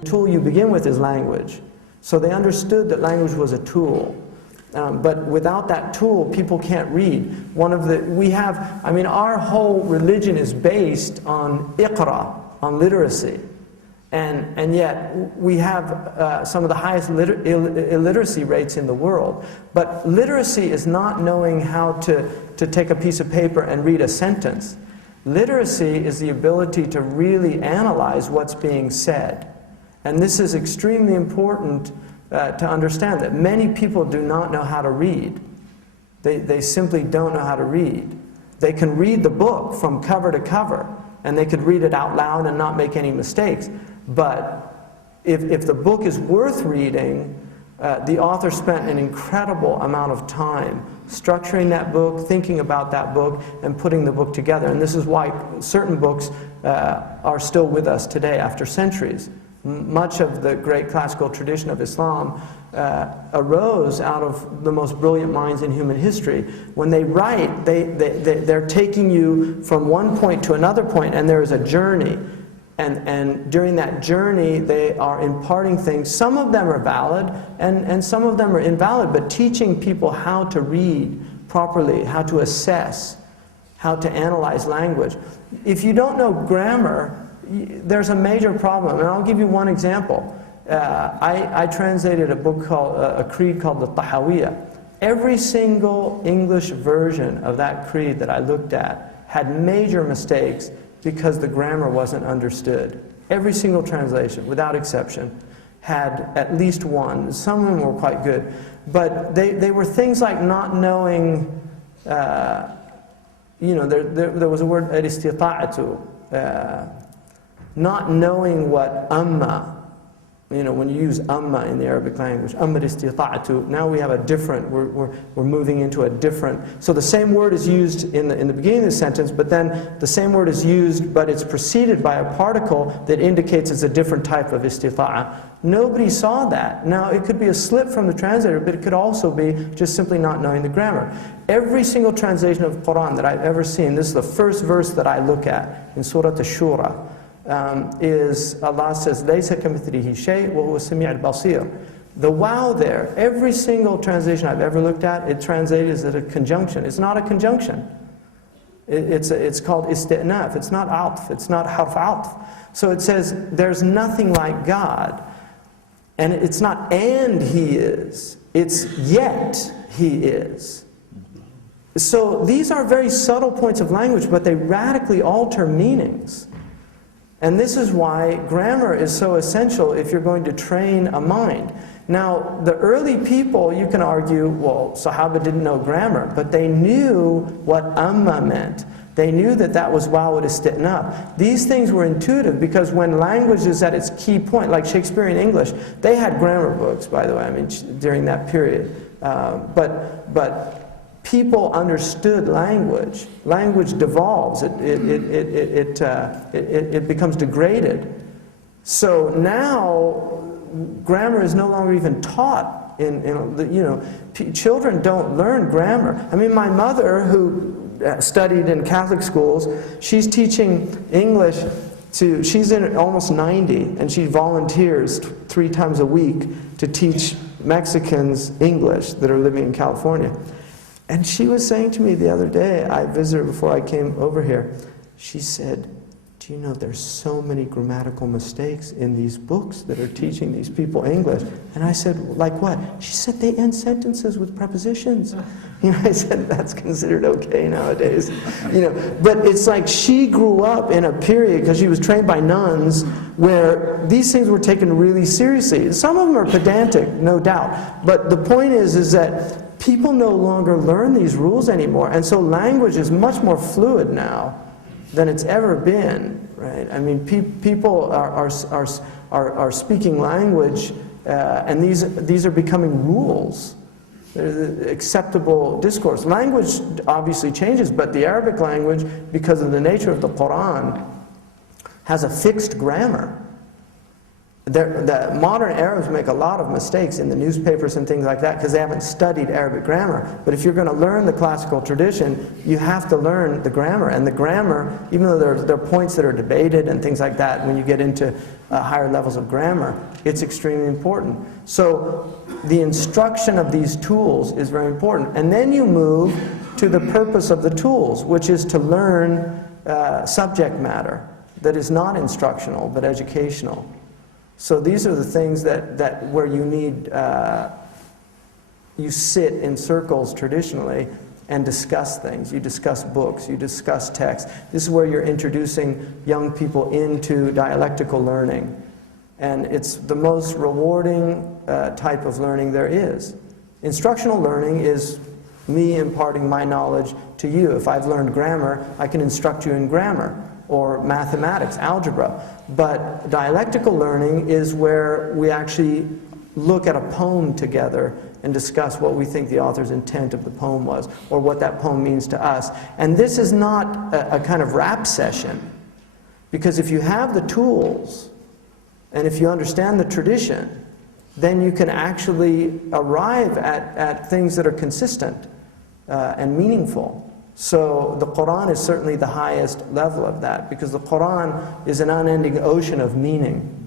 The tool you begin with is language. So they understood that language was a tool. But without that tool, people can't read. Our whole religion is based on iqra, on literacy. And yet, we have some of the highest illiteracy rates in the world. But literacy is not knowing how to take a piece of paper and read a sentence. Literacy is the ability to really analyze what's being said. And this is extremely important to understand, that many people do not know how to read. They simply don't know how to read. They can read the book from cover to cover, and they could read it out loud and not make any mistakes. But if the book is worth reading, the author spent an incredible amount of time structuring that book, thinking about that book, and putting the book together. And this is why certain books are still with us today after centuries. Much of the great classical tradition of Islam arose out of the most brilliant minds in human history. When they write, they're taking you from one point to another point, and there is a journey. And during that journey, they are imparting things. Some of them are valid, and some of them are invalid, but teaching people how to read properly, how to assess, how to analyze language. If you don't know grammar, there's a major problem, and I'll give you one example. I translated a book called, a creed called the Tahawiyya. Every single English version of that creed that I looked at had major mistakes because the grammar wasn't understood. Every single translation, without exception, had at least one. Some of them were quite good. But they were things like not knowing, there was a word, al-istita'atu, not knowing what amma, when you use amma in the Arabic language, amma istita'atu, now we have a different, we're moving into a different, so the same word is used in the beginning of the sentence, but then the same word is used, but it's preceded by a particle that indicates it's a different type of istita'a. Nobody saw that. Now, it could be a slip from the translator, but it could also be just simply not knowing the grammar. Every single translation of Qur'an that I've ever seen, this is the first verse that I look at in Surah Ash-Shura, is Allah says, "Laysa kamithlihi shay' wa huwa as-sami' al-basir." The wow there, every single translation I've ever looked at, it translated as a conjunction. It's not a conjunction. It's called isti'naf. It's not atf. It's not harf atf. So it says, there's nothing like God. And it's not and He is. It's yet He is. So these are very subtle points of language, but they radically alter meanings. And this is why grammar is so essential if you're going to train a mind. Now, the early people, you can argue, well, Sahaba didn't know grammar, but they knew what amma meant. They knew that that was waw al-isti'naf. These things were intuitive because when language is at its key point, like Shakespearean English, they had grammar books, by the way, during that period. But people understood language. Language devolves. It becomes degraded. So now, grammar is no longer even taught. Children don't learn grammar. My mother, who studied in Catholic schools, she's teaching English she's in almost 90, and she volunteers 3 times a week to teach Mexicans English that are living in California. And she was saying to me the other day, I visited her before I came over here, she said, "Do you know there's so many grammatical mistakes in these books that are teaching these people English?" And I said, "Like what?" She said, "They end sentences with prepositions." I said, "That's considered okay nowadays." But it's like she grew up in a period, because she was trained by nuns, where these things were taken really seriously. Some of them are pedantic, no doubt. But the point is that people no longer learn these rules anymore, and so language is much more fluid now than it's ever been, right? People are speaking language, and these are becoming rules. They're acceptable discourse. Language obviously changes, but the Arabic language, because of the nature of the Quran, has a fixed grammar. The modern Arabs make a lot of mistakes in the newspapers and things like that because they haven't studied Arabic grammar. But if you're going to learn the classical tradition, you have to learn the grammar. And the grammar, even though there are points that are debated and things like that, when you get into higher levels of grammar, it's extremely important. So the instruction of these tools is very important. And then you move to the purpose of the tools, which is to learn subject matter that is not instructional but educational. So these are the things that where you need, you sit in circles traditionally and discuss things. You discuss books, you discuss texts. This is where you're introducing young people into dialectical learning. And it's the most rewarding type of learning there is. Instructional learning is me imparting my knowledge to you. If I've learned grammar, I can instruct you in grammar, or mathematics, algebra. But dialectical learning is where we actually look at a poem together and discuss what we think the author's intent of the poem was, or what that poem means to us. And this is not a kind of rap session, because if you have the tools, and if you understand the tradition, then you can actually arrive at things that are consistent and meaningful. So the Quran is certainly the highest level of that, because the Quran is an unending ocean of meaning.